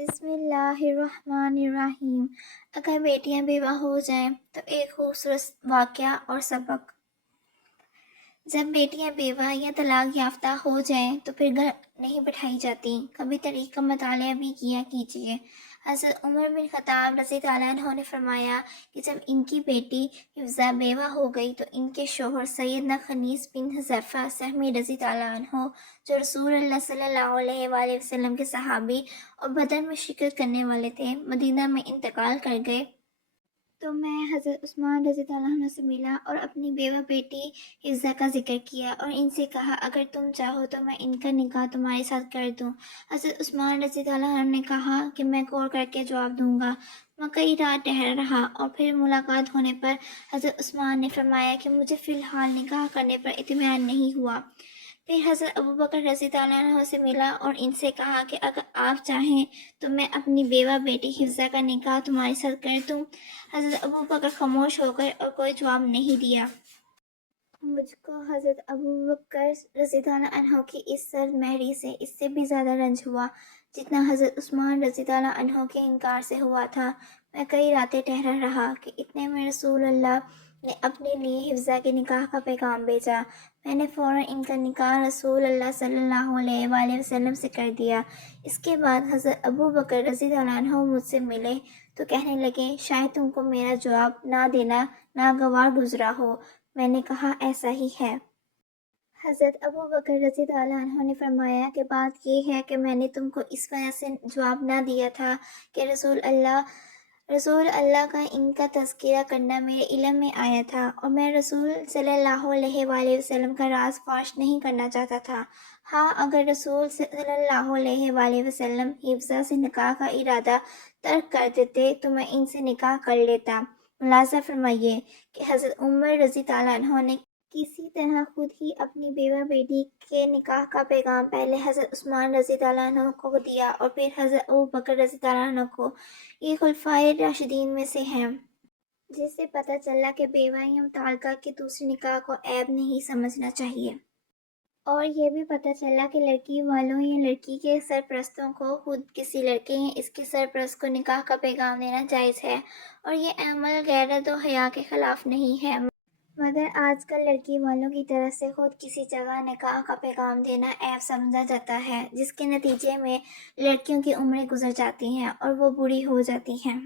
بسم اللہ الرحمن الرحیم۔ اگر بیٹیاں بیوہ ہو جائیں تو ایک خوبصورت واقعہ اور سبق۔ جب بیٹیاں بیوہ یا طلاق یافتہ ہو جائیں تو پھر گھر نہیں بٹھائی جاتی، کبھی تاریخ کا مطالعہ بھی کیا کیجیے۔ حضرت عمر بن خطاب رضی اللہ عنہ نے فرمایا کہ جب ان کی بیٹی حفصہ بیوہ ہو گئی تو ان کے شوہر سیدنا خنیس بن حذیفہ سہمی رضی اللہ عنہ، جو رسول اللہ صلی اللہ علیہ وآلہ وسلم کے صحابی اور بدر میں شرکت کرنے والے تھے، مدینہ میں انتقال کر گئے تو میں حضرت عثمان رضی اللہ عنہ سے ملا اور اپنی بیوہ بیٹی حفصہ کا ذکر کیا اور ان سے کہا اگر تم چاہو تو میں ان کا نکاح تمہارے ساتھ کر دوں۔ حضرت عثمان رضی اللہ عنہ نے کہا کہ میں غور کر کے جواب دوں گا۔ میں کئی رات ٹھہرا رہا اور پھر ملاقات ہونے پر حضرت عثمان نے فرمایا کہ مجھے فی الحال نکاح کرنے پر اطمینان نہیں ہوا۔ پھر حضرت ابوبکر رضی اللہ عنہ سے ملا اور ان سے کہا کہ اگر آپ چاہیں تو میں اپنی بیوہ بیٹی حفصہ کا نکاح تمہارے ساتھ کر دوں۔ حضرت ابوبکر خاموش ہو گئے اور کوئی جواب نہیں دیا۔ مجھ کو حضرت ابوبکر رضی اللہ عنہ کی اس سرد مہری سے اس سے بھی زیادہ رنج ہوا جتنا حضرت عثمان رضی اللہ عنہ کے انکار سے ہوا تھا۔ میں کئی راتیں ٹھہرا رہا کہ اتنے میں رسول اللہ نے اپنے لیے حفصہ کے نکاح کا پیغام بھیجا۔ میں نے فوراً ان کا نکاح رسول اللہ صلی اللہ علیہ وآلہ وسلم سے کر دیا۔ اس کے بعد حضرت ابوبکر رضی اللہ عنہ مجھ سے ملے تو کہنے لگے شاید تم کو میرا جواب نہ دینا ناگوار گزرا ہو۔ میں نے کہا ایسا ہی ہے۔ حضرت ابوبکر رضی اللہ عنہ نے فرمایا کہ بات یہ ہے کہ میں نے تم کو اس وجہ سے جواب نہ دیا تھا کہ رسول اللہ کا ان کا تذکرہ کرنا میرے علم میں آیا تھا اور میں رسول صلی اللہ علیہ وآلہ وسلم کا راز فاش نہیں کرنا چاہتا تھا۔ ہاں اگر رسول صلی اللہ علیہ وآلہ وسلم حفصہ سے نکاح کا ارادہ ترک کر دیتے تو میں ان سے نکاح کر لیتا۔ ملاحظہ فرمائیے کہ حضرت عمر رضی اللہ عنہ نے کسی طرح خود ہی اپنی بیوہ بیٹی کے نکاح کا پیغام پہلے حضرت عثمان رضی اللہ عنہ کو دیا اور پھر حضرت ابوبکر رضی اللہ عنہ کو۔ یہ خلفائے راشدین میں سے ہیں، جس سے پتہ چلا کہ بیوہ یا متعلقہ کے دوسرے نکاح کو عیب نہیں سمجھنا چاہیے۔ اور یہ بھی پتہ چلا کہ لڑکی والوں یا لڑکی کے سرپرستوں کو خود کسی لڑکے یا اس کے سرپرست کو نکاح کا پیغام دینا جائز ہے اور یہ عمل غیرت و حیا کے خلاف نہیں ہے، مگر آج کل لڑکی والوں کی طرف سے خود کسی جگہ نکاح کا پیغام دینا عیب سمجھا جاتا ہے، جس کے نتیجے میں لڑکیوں کی عمریں گزر جاتی ہیں اور وہ بوڑھی ہو جاتی ہیں۔